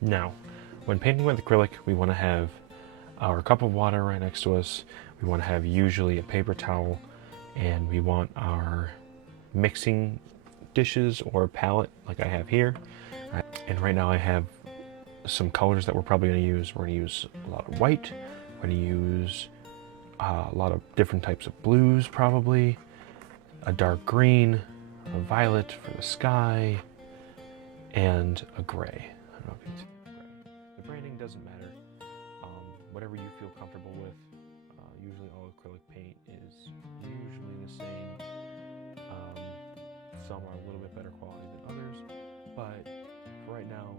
Now, when painting with acrylic, we want to have our cup of water right next to us. We want to have usually a paper towel, and we want our mixing dishes or palette like I have here. And right now I have some colors that we're probably going to use. We're going to use a lot of white. We're going to use a lot of different types of blues, probably a dark green, a violet for the sky, and a gray. I don't know if you can see the gray. The branding doesn't matter. Whatever you feel comfortable with. Usually all acrylic paint is usually the same. Some are a little bit better quality than others, but for right now,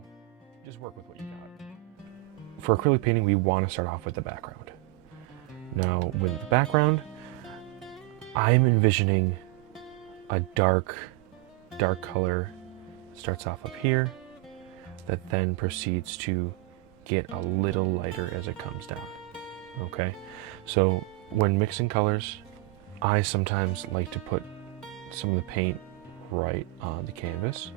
just work with what you got. For acrylic painting, we want to start off with the background. Now, with the background, I'm envisioning a dark color. Starts off up here, that then proceeds to get a little lighter as it comes down. Okay, so when mixing colors, I sometimes like to put some of the paint right on the canvas,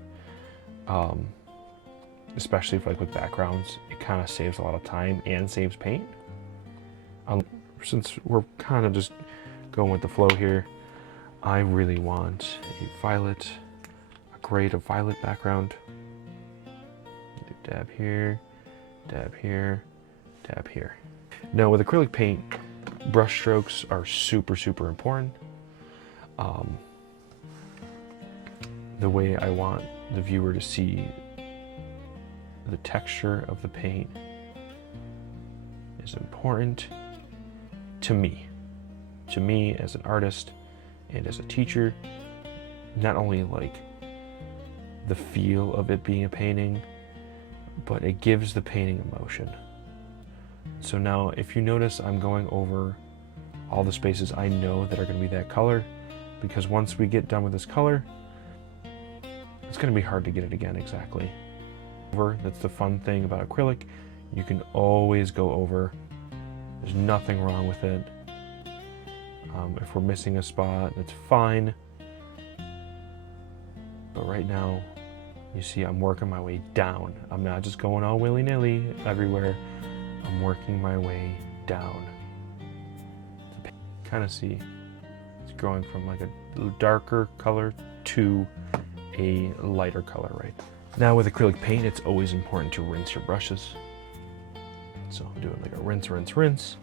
especially if, like, with backgrounds, it kind of saves a lot of time and saves paint. Since we're kind of just going with the flow here, I really want a violet, a gray to violet background. Dab here, dab here, dab here. Now with acrylic paint, brush strokes are super important. The way I want the viewer to see the texture of the paint is important to me. To me as an artist and as a teacher, not only like the feel of it being a painting, but it gives the painting emotion. So now if you notice, I'm going over all the spaces I know that are going to be that color, because once we get done with this color, it's going to be hard to get it again exactly. That's the fun thing about acrylic. You can always go over. There's nothing wrong with it. If we're missing a spot, that's fine. But right now, you see I'm working my way down. I'm not just going all willy-nilly everywhere. I'm working my way down. Kind of see it's going from like a darker color to a lighter color, right? Now with acrylic paint, it's always important to rinse your brushes. So I'm doing like a rinse,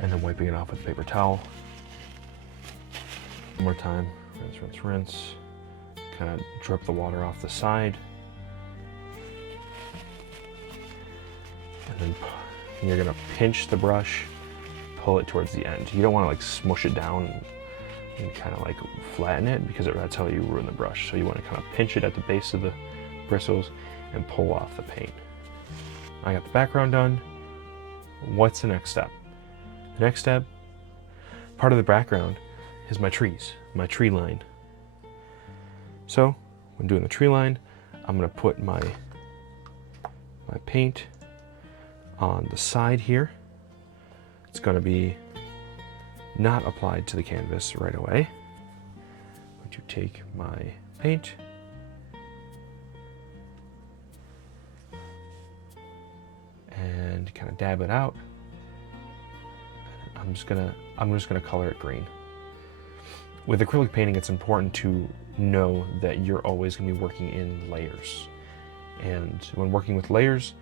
and then wiping it off with a paper towel. One more time, rinse. Kind of drip the water off the side. And then you're gonna pinch the brush, pull it towards the end. You don't wanna like smush it down and kind of like flatten it, because that's how you ruin the brush. So you wanna kind of pinch it at the base of the bristles and pull off the paint. I got the background done. What's the next step? The next step, part of the background, is my trees, my tree line. So when doing the tree line, I'm gonna put my paint on the side here. It's gonna be not applied to the canvas right away. I'm going to take my paint and kind of dab it out. I'm just gonna color it green. With acrylic painting, it's important to know that you're always going to be working in layers. And when working with layers,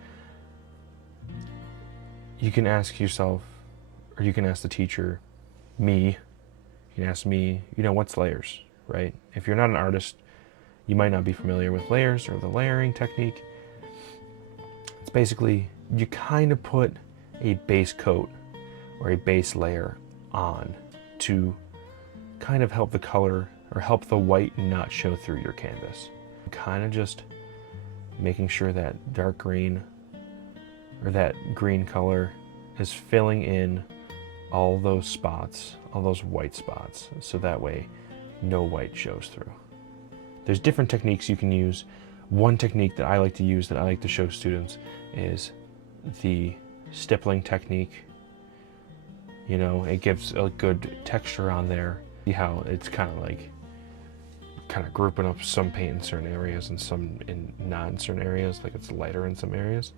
you can ask yourself, or you can ask the teacher, you can ask me, what's layers, right? If you're not an artist, you might not be familiar with layers or the layering technique. It's basically, you kind of put a base coat or a base layer on to kind of help the color or help the white not show through your canvas. Kind of just making sure that dark green or that green color is filling in all those spots, all those white spots, so that way no white shows through. There's different techniques you can use. One technique that I like to use, that I like to show students, is the stippling technique. It gives a good texture on there. See how it's kind of like kind of grouping up some paint in certain areas and some in non-certain areas, like it's lighter in some areas.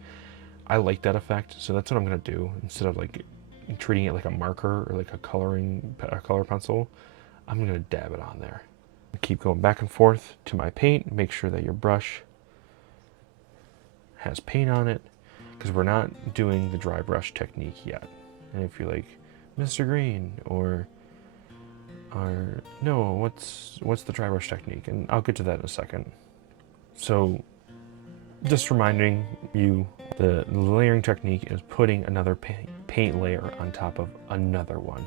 I like that effect, so that's what I'm gonna do. Instead of like treating it like a marker or like a color pencil, I'm gonna dab it on there. Keep going back and forth to my paint. Make sure that your brush has paint on it, because we're not doing the dry brush technique yet. And if you're like, Mr. Green, or no, what's the dry brush technique? And I'll get to that in a second. So just reminding you, the layering technique is putting another paint layer on top of another one.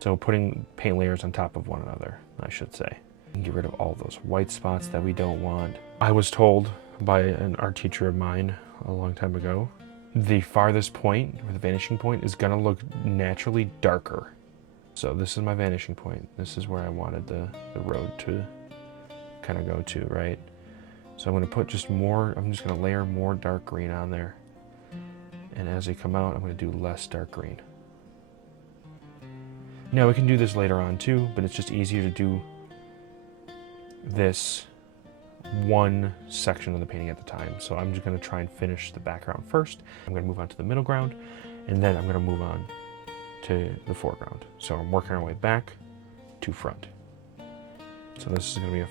So putting paint layers on top of one another, I should say. And get rid of all those white spots that we don't want. I was told by an art teacher of mine a long time ago, the farthest point, or the vanishing point, is gonna look naturally darker. So this is my vanishing point. This is where I wanted the road to kind of go to, right? So I'm gonna put just more, I'm just gonna layer more dark green on there. And as they come out, I'm gonna do less dark green. Now we can do this later on too, but it's just easier to do this one section of the painting at the time. So I'm just gonna try and finish the background first. I'm gonna move on to the middle ground, and then I'm gonna move on to the foreground. So I'm working our way back to front. So this is gonna be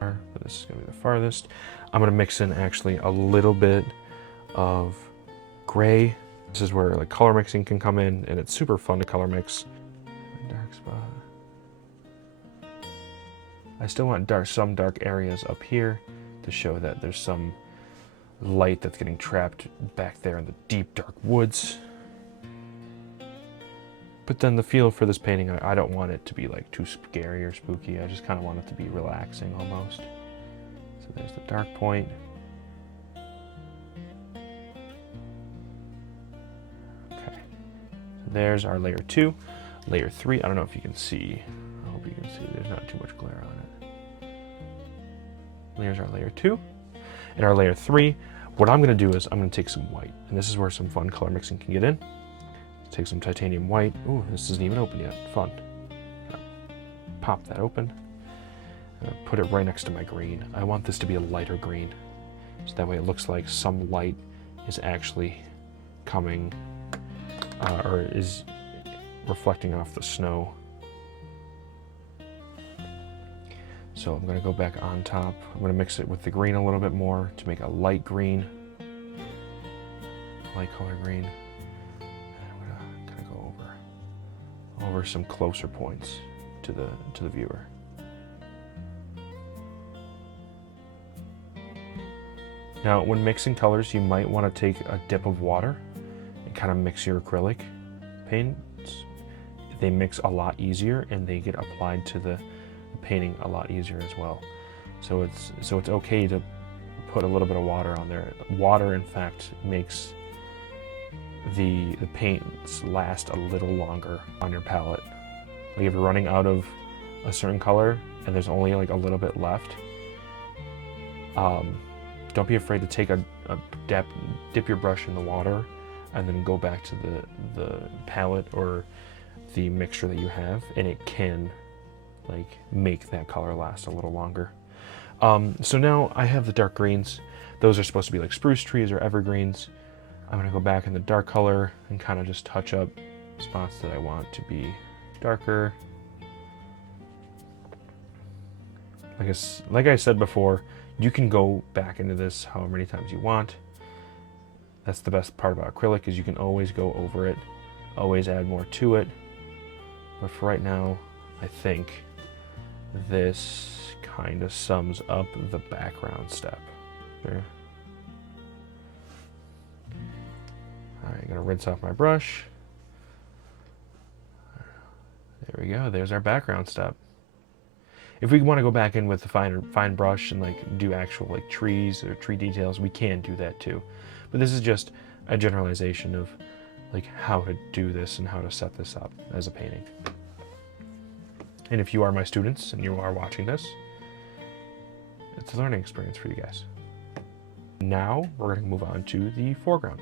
but this is gonna be the farthest. I'm gonna mix in actually a little bit of gray. This is where like color mixing can come in, and it's super fun to color mix. Dark spot. I still want some dark areas up here to show that there's some light that's getting trapped back there in the deep dark woods. But then the feel for this painting, I don't want it to be like too scary or spooky. I just kind of want it to be relaxing almost. So there's the dark point. Okay, so there's our layer 2. Layer 3, I don't know if you can see. I hope you can see, there's not too much glare on it. There's our layer 2. And our layer 3, what I'm gonna do is I'm gonna take some white. And this is where some fun color mixing can get in. Take some titanium white. Ooh, this isn't even open yet. Fun. Pop that open. Put it right next to my green. I want this to be a lighter green, so that way it looks like some light is actually coming, or is reflecting off the snow. So I'm going to go back on top. I'm going to mix it with the green a little bit more to make a light green, light color green. Over some closer points to the viewer. Now, when mixing colors, you might want to take a dip of water and kind of mix your acrylic paints. They mix a lot easier, and they get applied to the painting a lot easier as well. So it's okay to put a little bit of water on there. Water, in fact, makes the paints last a little longer on your palette. Like if you're running out of a certain color and there's only like a little bit left, don't be afraid to take dip your brush in the water and then go back to the palette or the mixture that you have, and it can like make that color last a little longer. So now I have the dark greens. Those are supposed to be like spruce trees or evergreens. I'm gonna go back in the dark color and kind of just touch up spots that I want to be darker. Like I said before, you can go back into this however many times you want. That's the best part about acrylic, is you can always go over it, always add more to it. But for right now, I think this kind of sums up the background step. There. Alright, I'm gonna rinse off my brush. There we go, there's our background step. If we want to go back in with the fine brush and like do actual like trees or tree details, we can do that too. But this is just a generalization of like how to do this and how to set this up as a painting. And if you are my students and you are watching this, it's a learning experience for you guys. Now we're going to move on to the foreground.